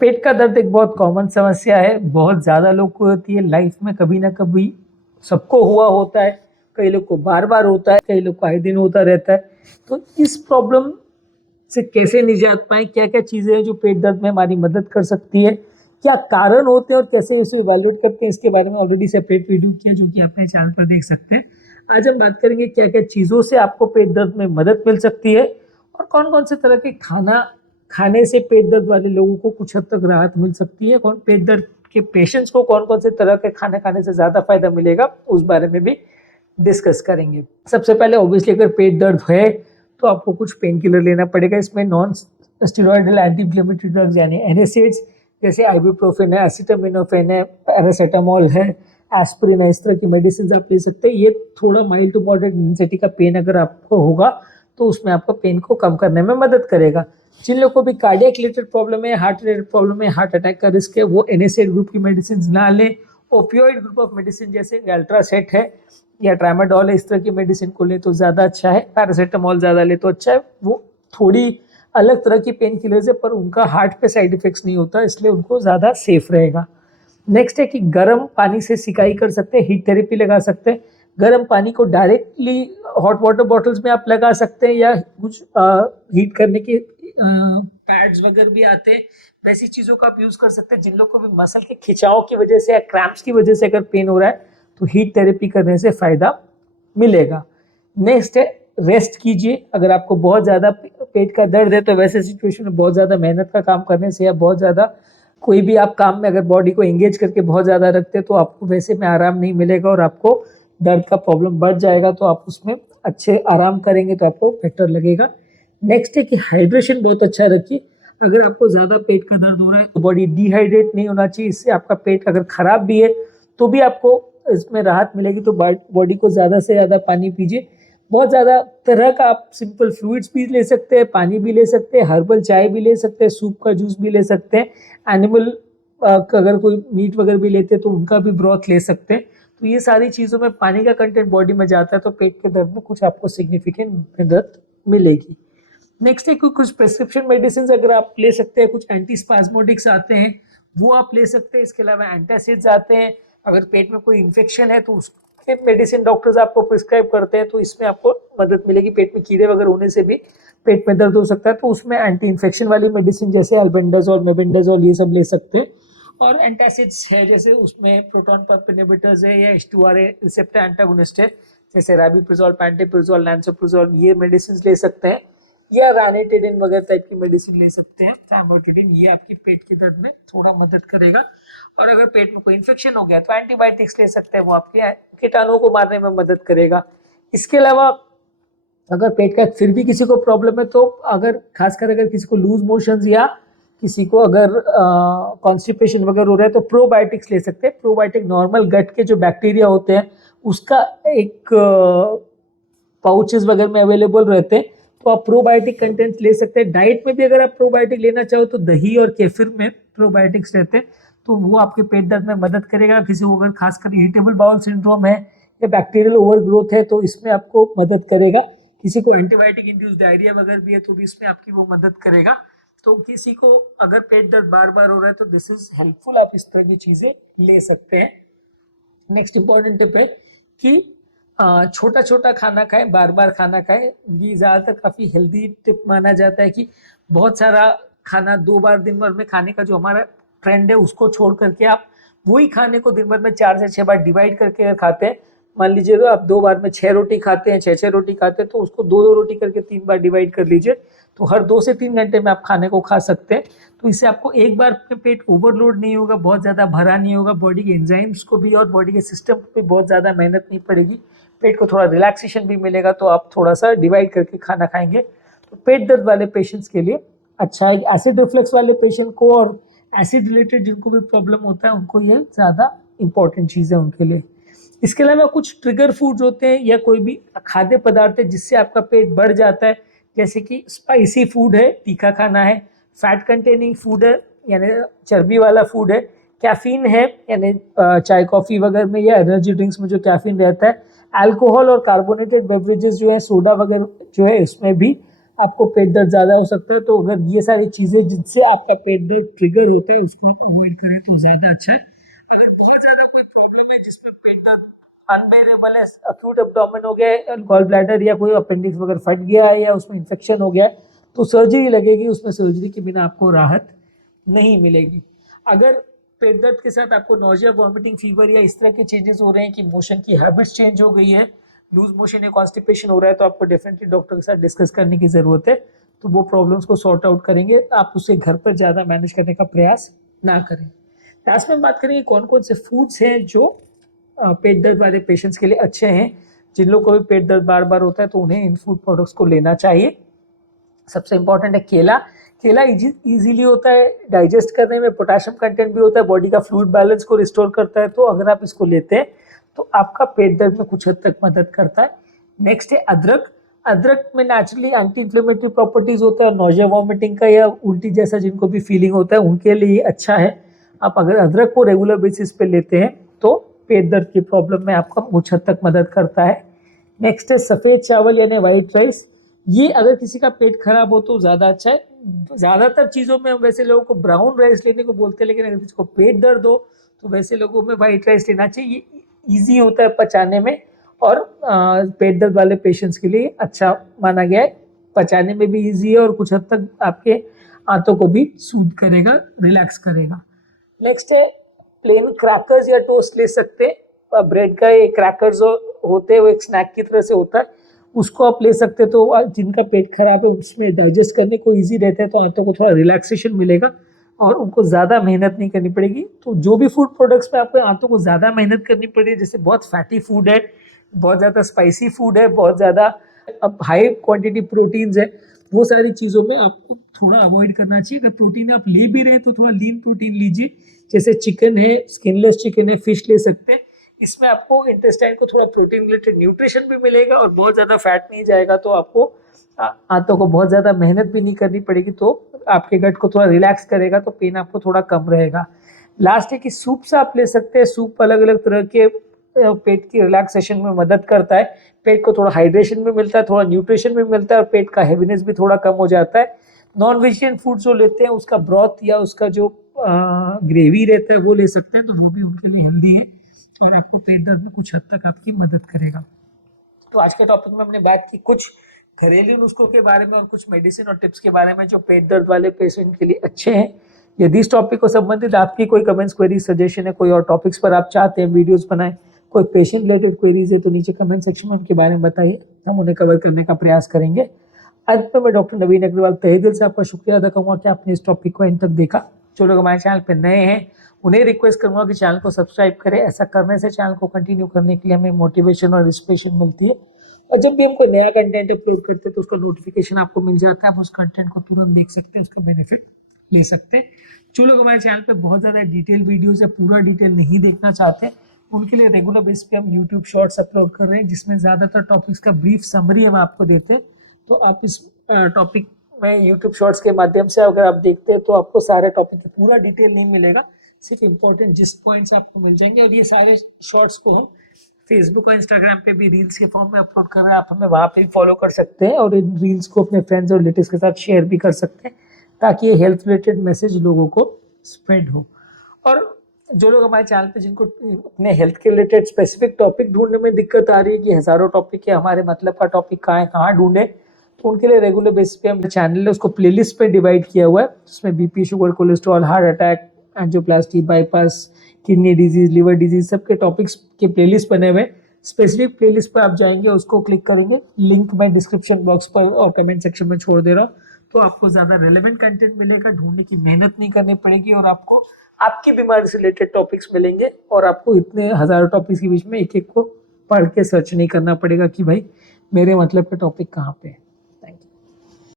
पेट का दर्द एक बहुत कॉमन समस्या है, बहुत ज़्यादा लोग को होती है लाइफ में, कभी ना कभी सबको हुआ होता है। कई लोग को बार बार होता है, कई लोग को आए दिन होता रहता है। तो इस प्रॉब्लम से कैसे निजात पाएं, क्या क्या चीज़ें हैं जो पेट दर्द में हमारी मदद कर सकती है, क्या कारण होते हैं और कैसे उसे इवैल्यूएट करते हैं, इसके बारे में ऑलरेडी सेपरेट वीडियो किया जो कि अपने चैनल पर देख सकते हैं। आज हम बात करेंगे क्या क्या चीज़ों से आपको पेट दर्द में मदद मिल सकती है और कौन कौन से तरह के खाना खाने से पेट दर्द वाले लोगों को कुछ हद तक राहत मिल सकती है, कौन पेट दर्द के पेशेंट्स को कौन कौन से तरह के खाने खाने से ज़्यादा फायदा मिलेगा, उस बारे में भी डिस्कस करेंगे। सबसे पहले ऑब्वियसली अगर पेट दर्द है तो आपको कुछ पेन किलर लेना पड़ेगा। इसमें non steroidal anti inflammatory drugs यानी एनएसएइड्स जैसे आइबुप्रोफेन है, एसिटामिनोफेन है, पैरासीटामोल है, एस्पिरिन है, इस तरह की मेडिसिन आप ले सकते हैं। ये थोड़ा माइल्ड टू मॉडरेट इंटेंसिटी का पेन अगर आपको होगा तो उसमें आपका पेन को कम करने में मदद करेगा। जिन लोगों को भी कार्डियक रिलेटेड प्रॉब्लम है, हार्ट रिलेटेड प्रॉब्लम है, हार्ट अटैक का रिस्क है, वो एनएसएइड ग्रुप की मेडिसिन ना लें। ओपियोइड ग्रुप ऑफ मेडिसिन जैसे अल्ट्रासेट है या ट्रामाडोल है, इस तरह की मेडिसिन को ले तो ज़्यादा अच्छा है। पैरासीटामोल ज़्यादा ले तो अच्छा है। वो थोड़ी अलग तरह की पेन किलर्स है पर उनका हार्ट पे साइड इफेक्ट्स नहीं होता, इसलिए उनको ज़्यादा सेफ रहेगा। नेक्स्ट है कि गर्म पानी से सिकाई कर सकते हैं, हीट थेरेपी लगा सकते हैं। गर्म पानी को डायरेक्टली हॉट वाटर बॉटल्स में आप लगा सकते हैं या कुछ हीट करने के पैड्स वगैरह भी आते हैं, वैसी चीज़ों का आप यूज़ कर सकते हैं। जिन लोग को भी मसल के खिंचाव की वजह से या क्रैम्प्स की वजह से अगर पेन हो रहा है तो हीट थेरेपी करने से फ़ायदा मिलेगा। नेक्स्ट है रेस्ट कीजिए। अगर आपको बहुत ज़्यादा पेट का दर्द है तो वैसे सिचुएशन में बहुत ज़्यादा मेहनत का काम करने से या बहुत ज़्यादा कोई भी आप काम में अगर बॉडी को एंगेज करके बहुत ज़्यादा रखते हैं तो आपको वैसे में आराम नहीं मिलेगा और आपको दर्द का प्रॉब्लम बढ़ जाएगा। तो आप उसमें अच्छे आराम करेंगे तो आपको बेटर लगेगा। नेक्स्ट है कि हाइड्रेशन बहुत अच्छा रखिए। अगर आपको ज़्यादा पेट का दर्द हो रहा है तो बॉडी डिहाइड्रेट नहीं होना चाहिए, इससे आपका पेट अगर ख़राब भी है तो भी आपको इसमें राहत मिलेगी। तो बॉडी को ज़्यादा से ज़्यादा पानी पीजिए। बहुत ज़्यादा तरह का आप सिंपल फ्लूइड्स भी ले सकते हैं, पानी भी ले सकते हैं, हर्बल चाय भी ले सकते हैं, सूप का जूस भी ले सकते हैं, एनिमल अगर कोई मीट वगैरह भी लेते हैं तो उनका भी ब्रॉथ ले सकते हैं। तो ये सारी चीज़ों में पानी का कंटेंट बॉडी में जाता है तो पेट के दर्द में कुछ आपको सिग्निफिकेंट मदद मिलेगी। नेक्स्ट है कुछ प्रेस्क्रिप्शन मेडिसिन अगर आप ले सकते हैं, कुछ एंटीस्पाज्मोडिक्स आते हैं वो आप ले सकते हैं। इसके अलावा एंटासिड्स आते हैं। अगर पेट में कोई इन्फेक्शन है तो उसके मेडिसिन डॉक्टर्स आपको प्रिस्क्राइब करते हैं तो इसमें आपको मदद मिलेगी। पेट में कीड़े वगैरह होने से भी पेट में दर्द हो सकता है तो उसमें एंटी इन्फेक्शन वाली मेडिसिन जैसे अल्बेंडाजोल, मेबेंडाजोल ये सब ले सकते हैं। और एंटासिड्स है जैसे उसमें प्रोटॉन पंप इनहिबिटर्स है या H2RA रिसेप्टर एंटागोनिस्ट है जैसे रैबिप्रिजोल, पैंटोप्रिजोल, लैंसोप्रिजोल, ये मेडिसिन ले सकते हैं। या रानिटिडिन वगैरह टाइप की मेडिसिन ले सकते हैं, फैमोटिडिन, ये आपकी पेट के दर्द में थोड़ा मदद करेगा। और अगर पेट में कोई इन्फेक्शन हो गया तो एंटीबायोटिक्स ले सकते हैं, वो आपके कीटाणुओं को मारने में मदद करेगा। इसके अलावा अगर पेट का फिर भी किसी को प्रॉब्लम है तो अगर खासकर अगर किसी को लूज मोशंस या किसी को अगर कॉन्स्टिपेशन वगैरह हो रहा है तो प्रोबायोटिक्स ले सकते हैं। प्रोबायोटिक नॉर्मल गट के जो बैक्टीरिया होते हैं उसका एक पाउचेस वगैरह में अवेलेबल रहते हैं तो आप प्रोबायोटिक कंटेंट्स ले सकते हैं। डाइट में भी अगर आप प्रोबायोटिक लेना चाहो तो दही और केफिर में प्रोबायोटिक्स रहते हैं तो वो आपके पेट दर्द में मदद करेगा। किसी को अगर खासकर इरिटेबल बाउल सिंड्रोम है या बैक्टीरियल ओवरग्रोथ है तो इसमें आपको मदद करेगा। किसी को एंटीबायोटिक इंड्यूस डायरिया वगैरह भी है तो भी इसमें आपकी वो मदद करेगा। तो किसी को अगर पेट दर्द बार बार हो रहा है तो दिस इज हेल्पफुल, आप इस तरह की चीज़ें ले सकते हैं। नेक्स्ट इंपॉर्टेंट टिप है कि छोटा छोटा खाना खाएं, बार बार खाना खाएं। ये ज़्यादातर काफ़ी हेल्दी टिप माना जाता है कि बहुत सारा खाना 2 बार दिन भर में खाने का जो हमारा ट्रेंड है उसको छोड़ करके आप वही खाने को दिन भर में 4 से 6 बार डिवाइड करके अगर खाते हैं, मान लीजिए तो आप 2 बार में 6 रोटी खाते हैं, 6 रोटी खाते हैं तो उसको 2 रोटी करके 3 बार डिवाइड कर लीजिए तो हर 2 से 3 घंटे में आप खाने को खा सकते हैं। तो इससे आपको एक बार में पेट ओवरलोड नहीं होगा, बहुत ज़्यादा भरा नहीं होगा, बॉडी के एंजाइम्स को भी और बॉडी के सिस्टम को भी बहुत ज़्यादा मेहनत नहीं पड़ेगी, पेट को थोड़ा रिलैक्सेशन भी मिलेगा। तो आप थोड़ा सा डिवाइड करके खाना खाएंगे तो पेट दर्द वाले पेशेंट्स के लिए अच्छा है। एसिड रिफ्लक्स वाले पेशेंट को और एसिड रिलेटेड जिनको भी प्रॉब्लम होता है उनको ये ज़्यादा इंपॉर्टेंट चीज़ है उनके लिए। इसके अलावा कुछ ट्रिगर फूड्स होते हैं या कोई भी खाद्य पदार्थ है जिससे आपका पेट बढ़ जाता है, जैसे कि स्पाइसी फूड है, तीखा खाना है, फैट कंटेनिंग फूड है यानी चर्बी वाला फूड है, कैफीन है यानी चाय कॉफ़ी वगैरह में या एनर्जी ड्रिंक्स में जो कैफीन रहता है, अल्कोहल और कार्बोनेटेड बेवरेजेस जो है, सोडा वगैरह जो है इसमें भी आपको पेट दर्द ज़्यादा हो सकता है। तो अगर ये सारी चीज़ें जिनसे आपका पेट दर्द ट्रिगर होता है उसको आप अवॉइड करें तो ज़्यादा अच्छा है। अगर बहुत ज़्यादा कोई प्रॉब्लम है जिसमें पेट दर्द अनबेरेबल है, अक्यूट एब्डोमेन हो गया है, गॉल ब्लैडर या कोई अपेंडिक्स वगैरह फट गया है या उसमें इन्फेक्शन हो गया है, तो सर्जरी लगेगी, उसमें सर्जरी के बिना आपको राहत नहीं मिलेगी। अगर पेट दर्द के साथ आपको नोजिया, वॉमिटिंग, फीवर या इस तरह के चेंजेस हो रहे हैं कि मोशन की हैबिट्स चेंज हो गई है, लूज मोशन या कॉन्स्टिपेशन हो रहा है, तो आपको डेफिनेटली डॉक्टर के साथ डिस्कस करने की ज़रूरत है। तो वो प्रॉब्लम्स को सॉर्ट आउट करेंगे, आप उसे घर पर ज़्यादा मैनेज करने का प्रयास ना करें। लास्ट में बात करेंगे कौन कौन से फूड्स हैं जो पेट दर्द वाले पेशेंट्स के लिए अच्छे हैं। जिन लोगों को भी पेट दर्द बार बार होता है तो उन्हें इन फूड प्रोडक्ट्स को लेना चाहिए। सबसे इंपॉर्टेंट है केला। केला इजीली होता है डाइजेस्ट करने में, पोटेशियम कंटेंट भी होता है, बॉडी का फ्लूइड बैलेंस को रिस्टोर करता है। तो अगर आप इसको लेते हैं तो आपका पेट दर्द में कुछ हद तक मदद करता है। नेक्स्ट है अदरक। अदरक में नेचुरली एंटी इन्फ्लेमेटरी प्रॉपर्टीज होता है, नोजिया, वॉमिटिंग का या उल्टी जैसा जिनको भी फीलिंग होता है उनके लिए अच्छा है। आप अगर अदरक को रेगुलर बेसिस पे लेते हैं तो पेट दर्द की प्रॉब्लम में आपका कुछ हद तक मदद करता है। नेक्स्ट है सफ़ेद चावल यानी वाइट राइस। ये अगर किसी का पेट खराब हो तो ज़्यादा अच्छा है। ज़्यादातर चीज़ों में वैसे लोगों को ब्राउन राइस लेने को बोलते हैं, लेकिन अगर किसी को पेट दर्द हो तो वैसे लोगों में वाइट राइस लेना चाहिए। ये ईजी होता है पचाने में और पेट दर्द वाले पेशेंट्स के लिए अच्छा माना गया है। पचाने में भी ईजी है और कुछ हद तक आपके आंतों को भी सूद करेगा, रिलैक्स करेगा। नेक्स्ट है प्लेन क्रैकर्स या टोस्ट ले सकते हैं। ब्रेड का ये क्रैकर्स होते हैं, वो एक स्नैक की तरह से होता है, उसको आप ले सकते हैं। तो जिनका पेट खराब है उसमें डाइजेस्ट करने को इजी रहता है, तो आंतों को थोड़ा रिलैक्सेशन मिलेगा और उनको ज़्यादा मेहनत नहीं करनी पड़ेगी। तो जो भी फूड प्रोडक्ट्स में आपको आंतों को ज़्यादा मेहनत करनी पड़ेगी, जैसे बहुत फैटी फूड है, बहुत ज़्यादा स्पाइसी फूड है, बहुत ज़्यादा अब हाई क्वांटिटी प्रोटीन्स है, वो सारी चीज़ों में आपको थोड़ा अवॉइड करना चाहिए। अगर प्रोटीन आप ले भी रहे हैं तो थोड़ा लीन प्रोटीन लीजिए, जैसे चिकन है, स्किनलेस चिकन है, फिश ले सकते हैं। इसमें आपको इंटेस्टाइन को थोड़ा प्रोटीन रिलेटेड न्यूट्रिशन भी मिलेगा और बहुत ज़्यादा फैट नहीं जाएगा, तो आपको आंतों को बहुत ज़्यादा मेहनत भी नहीं करनी पड़ेगी, तो आपके गट को थोड़ा रिलैक्स करेगा, तो पेन आपको थोड़ा कम रहेगा। लास्ट है कि सूप्स आप ले सकते हैं। सूप अलग अलग तरह के पेट की रिलैक्सेशन में मदद करता है, पेट को थोड़ा हाइड्रेशन भी मिलता है, थोड़ा न्यूट्रिशन भी मिलता है और पेट का हैवीनेस भी थोड़ा कम हो जाता है। नॉन वेजिटेरियन फूड जो लेते हैं उसका ब्रॉथ या उसका जो ग्रेवी रहता है वो ले सकते हैं, तो वो भी उनके लिए हेल्दी है और आपको पेट दर्द में कुछ हद तक आपकी मदद करेगा। तो आज के टॉपिक में हमने बात की कुछ घरेलू नुस्खों के बारे में और कुछ मेडिसिन और टिप्स के बारे में जो पेट दर्द वाले पेशेंट के लिए अच्छे हैं। यदि इस टॉपिक को संबंधित आपकी कोई कमेंट्स, क्वेरी, सजेशन है, कोई और टॉपिक्स पर आप चाहते हैं वीडियोस बनाएं, कोई पेशेंट रिलेटेड क्वेरीज है, तो नीचे कमेंट सेक्शन में उनके बारे में बताइए, हम उन्हें कवर करने का प्रयास करेंगे। अंत में मैं डॉक्टर नवीन अग्रवाल तहे दिल से आपका शुक्रिया अदा करूँगा कि आपने इस टॉपिक को एंड तक देखा। जो लोग हमारे चैनल पर नए हैं उन्हें रिक्वेस्ट करूँगा कि चैनल को सब्सक्राइब करें। ऐसा करने से चैनल को कंटिन्यू करने के लिए हमें मोटिवेशन और इंस्पिरेशन मिलती है, और जब भी हम कोई नया कंटेंट अपलोड करते हैं तो उसका नोटिफिकेशन आपको मिल जाता है, आप उस कंटेंट को तुरंत देख सकते हैं, उसका बेनिफिट ले सकते हैं। जो लोग हमारे चैनल पे बहुत ज़्यादा डिटेल वीडियोस या पूरा डिटेल नहीं देखना चाहते, उनके लिए रेगुलर बेस पे हम यूट्यूब शॉर्ट्स अपलोड कर रहे हैं, जिसमें ज़्यादातर टॉपिक्स का ब्रीफ समरी हम आपको देते हैं। तो आप इस टॉपिक में यूट्यूब शॉर्ट्स के माध्यम से अगर आप देखते हैं तो आपको सारे टॉपिक का पूरा डिटेल नहीं मिलेगा, सिर्फ इंपॉर्टेंट जिस्ट पॉइंट्स आपको मिल जाएंगे। और ये सारे शॉर्ट्स को हम फेसबुक और इंस्टाग्राम पे भी रील्स के फॉर्म में अपलोड कर रहे हैं, आप हमें वहाँ पे भी फॉलो कर सकते हैं और इन रील्स को अपने फ्रेंड्स और रिलेटिव्स के साथ शेयर भी कर सकते हैं, ताकि ये हेल्थ रिलेटेड मैसेज लोगों को स्प्रेड हो। और जो लोग हमारे चैनल पे जिनको अपने हेल्थ के रिलेटेड स्पेसिफिक टॉपिक ढूंढने में दिक्कत आ रही है कि हज़ारों टॉपिक है, हमारे मतलब का टॉपिक कहाँ है, कहाँ ढूंढे, तो उनके लिए रेगुलर बेसिस पे हम चैनल है उसको प्लेलिस्ट पे डिवाइड किया हुआ है, जिसमें BP, sugar, cholesterol, heart attack, angioplasty, bypass, kidney disease, liver disease, सबके टॉपिक्स के प्लेलिस्ट बने हुए। स्पेसिफिक प्लेलिस्ट पर आप जाएंगे, उसको क्लिक करेंगे, लिंक मैं डिस्क्रिप्शन बॉक्स पर और कमेंट सेक्शन में छोड़ दे रहा हूँ, तो आपको ज़्यादा रेलेवेंट कंटेंट मिलेगा, ढूंढने की मेहनत नहीं करनी पड़ेगी और आपको आपकी बीमारी से रिलेटेड टॉपिक्स मिलेंगे और आपको इतने हज़ारों टॉपिक्स के बीच में एक एक को पढ़ के सर्च नहीं करना पड़ेगा कि भाई मेरे मतलब का टॉपिक कहाँ पे है।